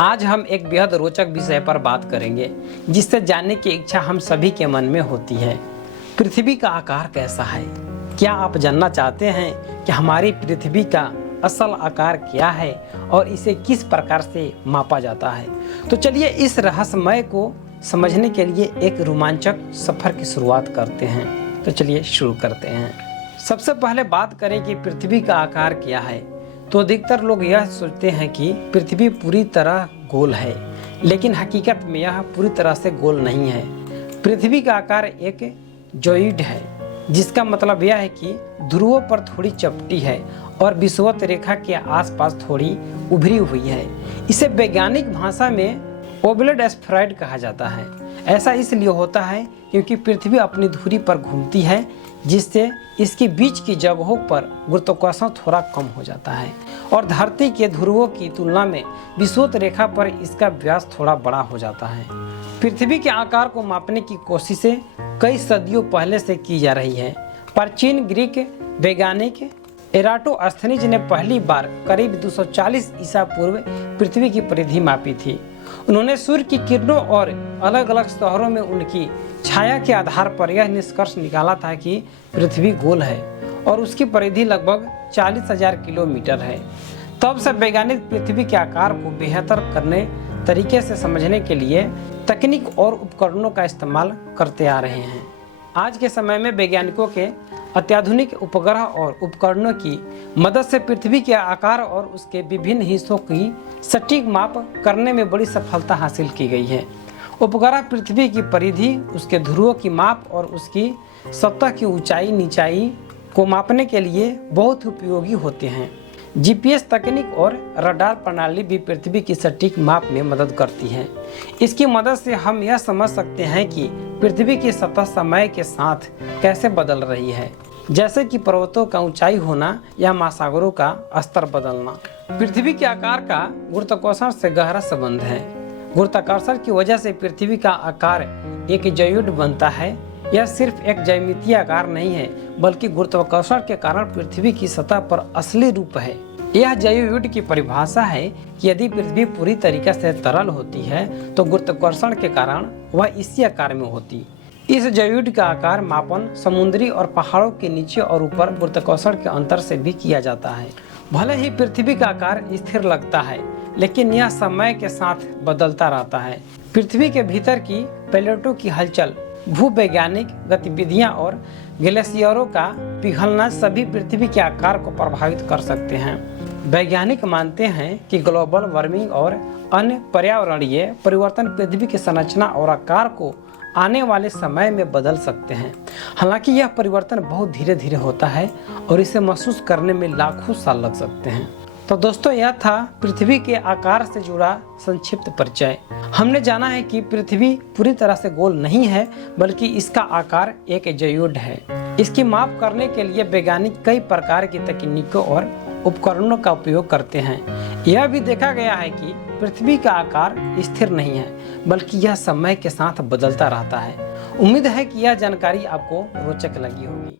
आज हम एक बेहद रोचक विषय पर बात करेंगे जिससे जानने की इच्छा हम सभी के मन में होती है। पृथ्वी का आकार कैसा है? क्या आप जानना चाहते हैं कि हमारी पृथ्वी का असल आकार क्या है और इसे किस प्रकार से मापा जाता है? तो चलिए इस रहस्यमय को समझने के लिए एक रोमांचक सफर की शुरुआत करते हैं। तो चलिए शुरू करते हैं। सबसे पहले बात करें कि पृथ्वी का आकार क्या है, तो अधिकतर लोग यह सोचते हैं कि पृथ्वी पूरी तरह गोल है, लेकिन हकीकत में यह पूरी तरह से गोल नहीं है। पृथ्वी का आकार एक जोइड है, जिसका मतलब यह है कि ध्रुवों पर थोड़ी चपटी है और विषुवत रेखा के आसपास थोड़ी उभरी हुई है। इसे वैज्ञानिक भाषा में ओवलेट एस्फेरॉइड कहा जाता है। ऐसा इसलिए होता है क्योंकि पृथ्वी अपनी धुरी पर घूमती है, जिससे इसके बीच की जगहों पर गुरुत्वाकर्षण थोड़ा कम हो जाता है और धरती के ध्रुवों की तुलना में विषुवत रेखा पर इसका व्यास थोड़ा बड़ा हो जाता है। पृथ्वी के आकार को मापने की कोशिशें कई सदियों पहले से की जा रही है। प्राचीन ग्रीक वैज्ञानिक एराटोस्थेनीज ने पहली बार करीब 240 ईसा पूर्व पृथ्वी की परिधि मापी थी। उन्होंने सूर्य की किरणों और अलग अलग शहरों में उनकी छाया के आधार पर यह निष्कर्ष निकाला था कि पृथ्वी गोल है और उसकी परिधि लगभग 40,000 किलोमीटर है। तब से वैज्ञानिक पृथ्वी के आकार को बेहतर करने तरीके से समझने के लिए तकनीक और उपकरणों का इस्तेमाल करते आ रहे हैं। आज के समय में वैज्ञानिकों के अत्याधुनिक उपग्रह और उपकरणों की मदद से पृथ्वी के आकार और उसके विभिन्न हिस्सों की सटीक माप करने में बड़ी सफलता हासिल की गई है। उपग्रह पृथ्वी की परिधि, उसके ध्रुवों की माप और उसकी सतह की ऊंचाई नीचाई को मापने के लिए बहुत उपयोगी होते हैं। जीपीएस तकनीक और रडार प्रणाली भी पृथ्वी की सटीक माप में मदद करती है। इसकी मदद से हम यह समझ सकते हैं कि पृथ्वी की सतह समय के साथ कैसे बदल रही है, जैसे कि पर्वतों का ऊंचाई होना या महासागरों का स्तर बदलना। पृथ्वी के आकार का गुरुत्वाकर्षण से गहरा संबंध है। गुरुत्वाकर्षण की वजह से पृथ्वी का आकार एक जोइड बनता है। यह सिर्फ एक ज्यामितीय आकार नहीं है, बल्कि गुरुत्वाकर्षण के कारण पृथ्वी की सतह पर असली रूप है। यह जोइड की परिभाषा है कि यदि पृथ्वी पूरी तरीके से तरल होती है तो गुरुत्वाकर्षण के कारण वह इसी आकार में होती। इस जोइड का आकार मापन समुद्री और पहाड़ों के नीचे और ऊपर गुरुत्वाकर्षण के अंतर से भी किया जाता है। भले ही पृथ्वी का आकार स्थिर लगता है, लेकिन यह समय के साथ बदलता रहता है। पृथ्वी के भीतर की प्लेटों की हलचल, भूवैज्ञानिक गतिविधियां और ग्लेशियरों का पिघलना सभी पृथ्वी के आकार को प्रभावित कर सकते हैं। वैज्ञानिक मानते हैं कि ग्लोबल वार्मिंग और अन्य पर्यावरणीय परिवर्तन पृथ्वी की संरचना और आकार को आने वाले समय में बदल सकते हैं। हालांकि यह परिवर्तन बहुत धीरे धीरे होता है और इसे महसूस करने में लाखों साल लग सकते हैं। तो दोस्तों, यह था पृथ्वी के आकार से जुड़ा संक्षिप्त परिचय। हमने जाना है कि पृथ्वी पूरी तरह से गोल नहीं है, बल्कि इसका आकार एक जोइड है। इसकी माप करने के लिए वैज्ञानिक कई प्रकार की तकनीकों और उपकरणों का उपयोग करते हैं। यह भी देखा गया है कि पृथ्वी का आकार स्थिर नहीं है, बल्कि यह समय के साथ बदलता रहता है। उम्मीद है कि यह जानकारी आपको रोचक लगी होगी।